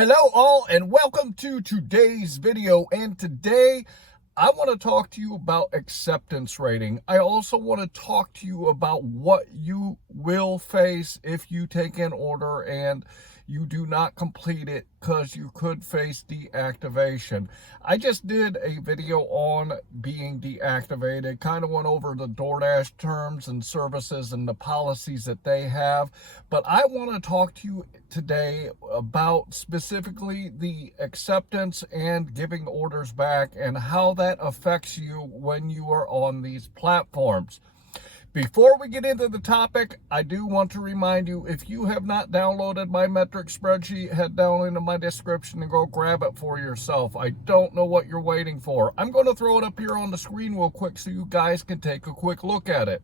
Hello all and welcome to today's video, and today I want to talk to you about acceptance rating. I also want to talk to you about what you will face if you take an order and you do not complete it, because you could face deactivation. I just did a video on being deactivated, kind of went over the DoorDash terms and services and the policies that they have, but I want to talk to you today about specifically the acceptance and giving orders back and how that affects you when you are on these platforms. Before we get into the topic, I do want to remind you, if you have not downloaded my metric spreadsheet, head down into my description and go grab it for yourself. I don't know what you're waiting for. I'm going to throw it up here on the screen real quick so you guys can take a quick look at it.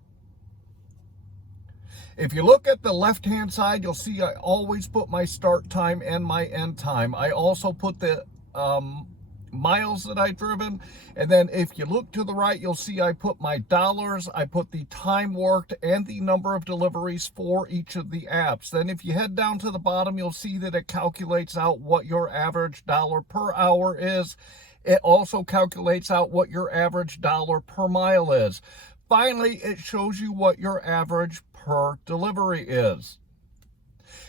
If you look at the left-hand side, you'll see I always put my start time and my end time. I also put the miles that I've driven, and then if you look to the right, you'll see I put my dollars, I put the time worked, and the number of deliveries for each of the apps. Then if you head down to the bottom, you'll see that it calculates out what your average dollar per hour is. It also calculates out what your average dollar per mile is. Finally, it shows you what your average per delivery is.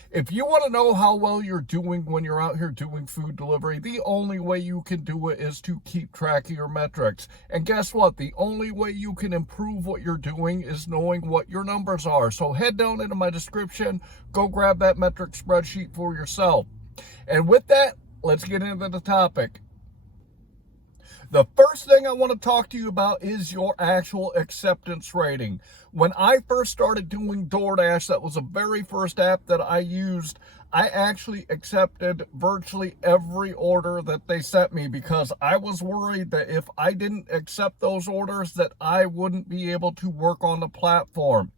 If you want to know how well you're doing when you're out here doing food delivery, the only way you can do it is to keep track of your metrics. And guess what? The only way you can improve what you're doing is knowing what your numbers are. So head down into my description, go grab that metric spreadsheet for yourself. And with that, let's get into the topic. The first thing I want to talk to you about is your actual acceptance rating. When I first started doing DoorDash, that was the very first app that I used, I actually accepted virtually every order that they sent me, because I was worried that if I didn't accept those orders, that I wouldn't be able to work on the platform.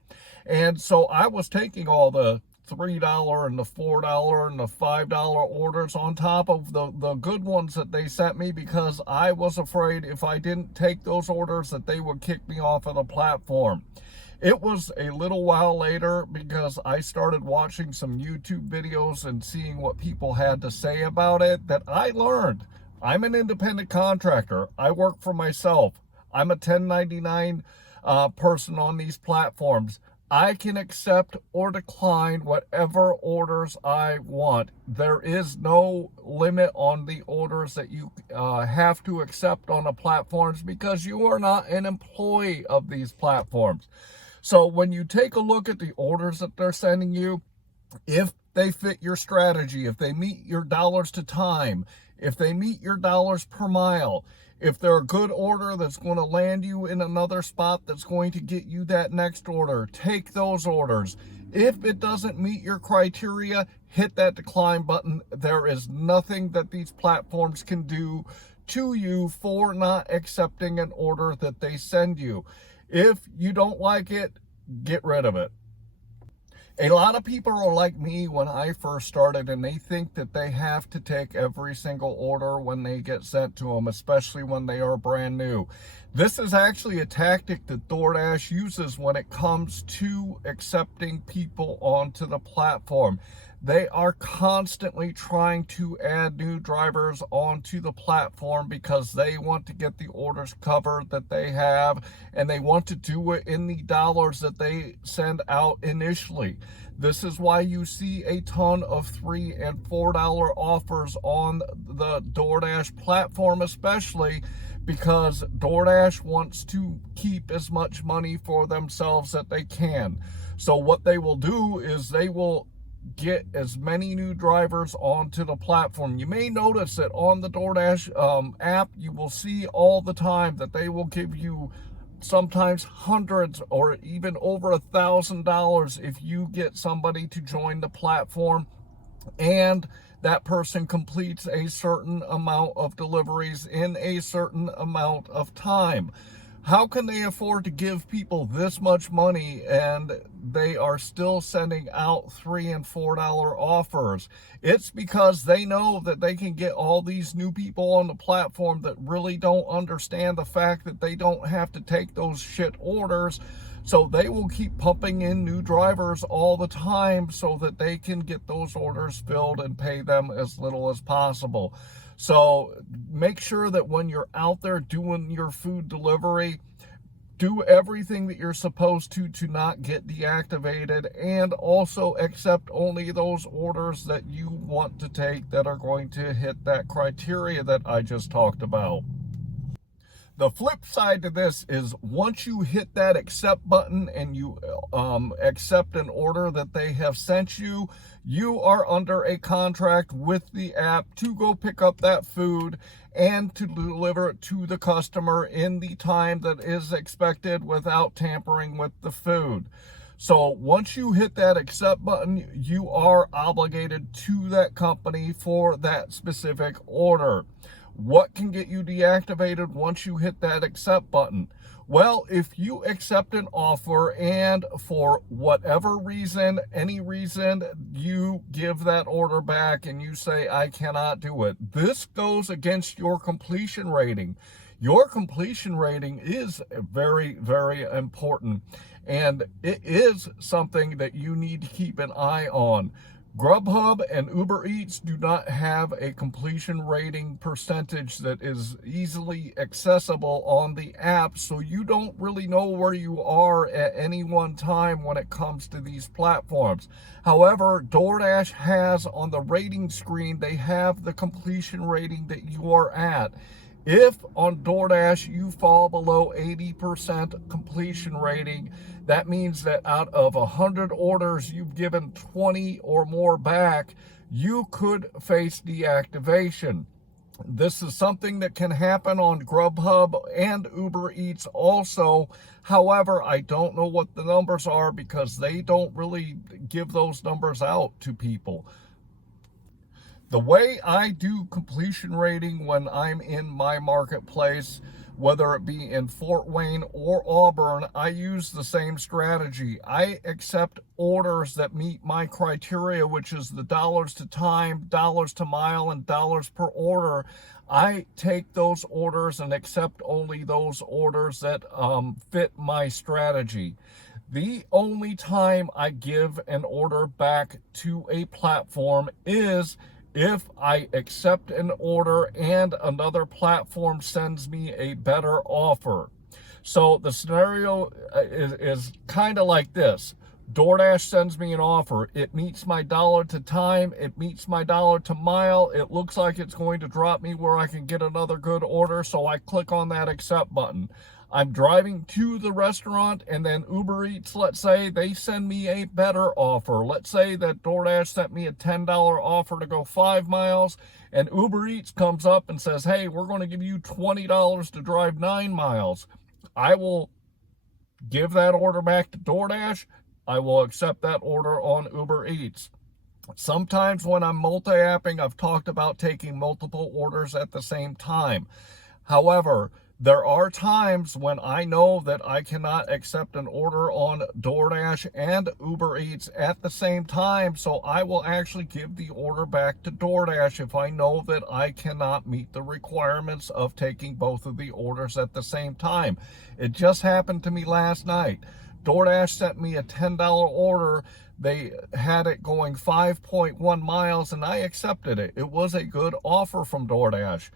And so I was taking all the $3 and the $4 and the $5 orders on top of the good ones that they sent me, because I was afraid if I didn't take those orders that they would kick me off of the platform. It was a little while later, because I started watching some YouTube videos and seeing what people had to say about it, that I learned. I'm an independent contractor. I work for myself. I'm a 1099 person on these platforms. I can accept or decline whatever orders I want. There is no limit on the orders that you have to accept on the platforms, because you are not an employee of these platforms. So when you take a look at the orders that they're sending you, if they fit your strategy, if they meet your dollars to time, if they meet your dollars per mile, if they're a good order that's going to land you in another spot that's going to get you that next order, take those orders. If it doesn't meet your criteria, hit that decline button. There is nothing that these platforms can do to you for not accepting an order that they send you. If you don't like it, get rid of it. A lot of people are like me when I first started, and they think that they have to take every single order when they get sent to them, especially when they are brand new. This is actually a tactic that DoorDash uses when it comes to accepting people onto the platform. They are constantly trying to add new drivers onto the platform, because they want to get the orders covered that they have, and they want to do it in the dollars that they send out initially. This is why you see a ton of $3 and $4 offers on the DoorDash platform, especially because DoorDash wants to keep as much money for themselves that they can. So what they will do is they will get as many new drivers onto the platform. You may notice that on the DoorDash app, you will see all the time that they will give you sometimes hundreds or even over $1,000 if you get somebody to join the platform and that person completes a certain amount of deliveries in a certain amount of time. How can they afford to give people this much money and they are still sending out $3 and $4 offers? It's because they know that they can get all these new people on the platform that really don't understand the fact that they don't have to take those shit orders. So they will keep pumping in new drivers all the time so that they can get those orders filled and pay them as little as possible. So make sure that when you're out there doing your food delivery, do everything that you're supposed to not get deactivated, and also accept only those orders that you want to take that are going to hit that criteria that I just talked about. The flip side to this is once you hit that accept button and you accept an order that they have sent you, you are under a contract with the app to go pick up that food and to deliver it to the customer in the time that is expected without tampering with the food. So once you hit that accept button, you are obligated to that company for that specific order. What can get you deactivated once you hit that accept button? Well, if you accept an offer and for whatever reason, any reason, you give that order back and you say, I cannot do it, this goes against your completion rating. Your completion rating is very, very important, and it is something that you need to keep an eye on. GrubHub and Uber Eats do not have a completion rating percentage that is easily accessible on the app, so you don't really know where you are at any one time when it comes to these platforms. However, DoorDash has on the rating screen, they have the completion rating that you are at. If on DoorDash you fall below 80% completion rating, that means that out of 100 orders you've given 20 or more back, you could face deactivation. This is something that can happen on GrubHub and Uber Eats also. However, I don't know what the numbers are because they don't really give those numbers out to people. The way I do completion rating when I'm in my marketplace, whether it be in Fort Wayne or Auburn, I use the same strategy. I accept orders that meet my criteria, which is the dollars to time, dollars to mile, and dollars per order. I take those orders and accept only those orders that fit my strategy. The only time I give an order back to a platform is if I accept an order and another platform sends me a better offer. So the scenario is kind of like this. DoorDash sends me an offer. It meets my dollar to time. It meets my dollar to mile. It looks like it's going to drop me where I can get another good order. So I click on that accept button. I'm driving to the restaurant, and then Uber Eats, let's say, they send me a better offer. Let's say that DoorDash sent me a $10 offer to go 5 miles, and Uber Eats comes up and says, hey, we're going to give you $20 to drive 9 miles. I will give that order back to DoorDash. I will accept that order on Uber Eats. Sometimes when I'm multi-apping, I've talked about taking multiple orders at the same time. However, there are times when I know that I cannot accept an order on DoorDash and Uber Eats at the same time, so I will actually give the order back to DoorDash if I know that I cannot meet the requirements of taking both of the orders at the same time. It just happened to me last night. DoorDash sent me a $10 order. They had it going 5.1 miles, and I accepted it. It was a good offer from DoorDash.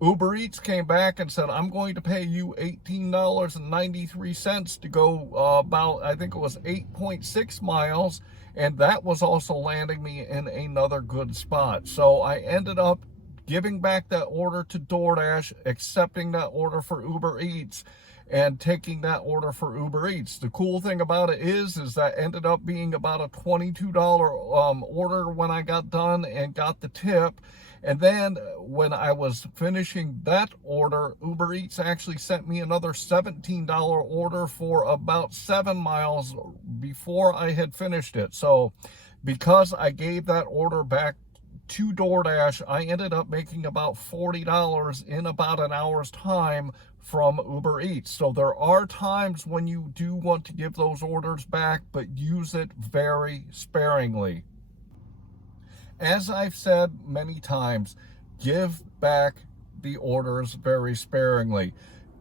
Uber Eats came back and said, I'm going to pay you $18.93 to go about, I think it was 8.6 miles, and that was also landing me in another good spot. So I ended up giving back that order to DoorDash, accepting that order for Uber Eats, and taking that order for Uber Eats. The cool thing about it is that ended up being about a $22 order when I got done and got the tip. And then when I was finishing that order, Uber Eats actually sent me another $17 order for about 7 miles before I had finished it. So because I gave that order back to DoorDash, I ended up making about $40 in about an hour's time from Uber Eats. So there are times when you do want to give those orders back, but use it very sparingly. As I've said many times, give back the orders very sparingly.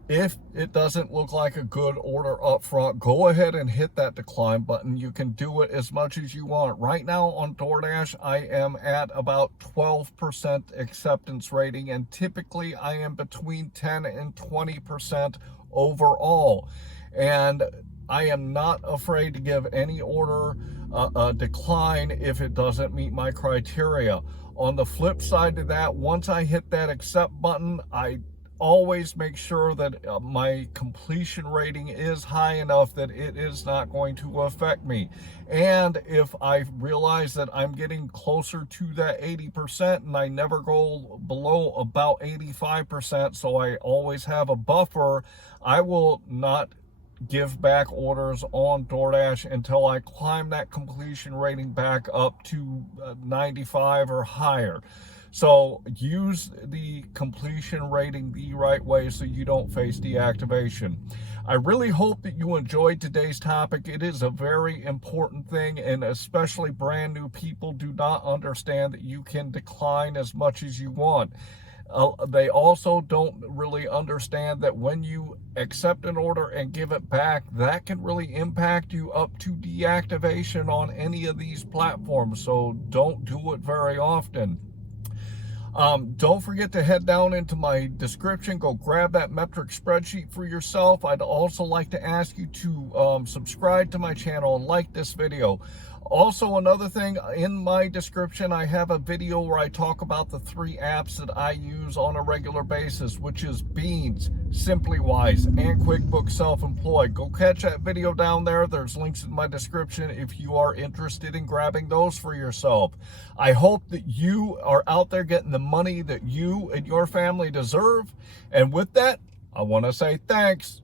If it doesn't look like a good order up front, go ahead and hit that decline button. You can do it as much as you want. Right now on DoorDash, I am at about 12% acceptance rating, and typically I am between 10 and 20% overall. And I am not afraid to give any order a decline if it doesn't meet my criteria. On the flip side to that, once I hit that accept button, I always make sure that my completion rating is high enough that it is not going to affect me. And if I realize that I'm getting closer to that 80%, and I never go below about 85%, so I always have a buffer, I will not give back orders on DoorDash until I climb that completion rating back up to 95 or higher. So use the completion rating the right way so you don't face deactivation. I really hope that you enjoyed today's topic. It is a very important thing, and especially brand new people do not understand that you can decline as much as you want. They also don't really understand that when you accept an order and give it back, that can really impact you up to deactivation on any of these platforms. So don't do it very often. Don't forget to head down into my description. Go grab that metric spreadsheet for yourself. I'd also like to ask you to subscribe to my channel and like this video. Also, another thing, in my description, I have a video where I talk about the 3 apps that I use on a regular basis, which is Beans, SimplyWise, and QuickBooks Self-Employed. Go catch that video down there. There's links in my description if you are interested in grabbing those for yourself. I hope that you are out there getting the money that you and your family deserve. And with that, I want to say thanks.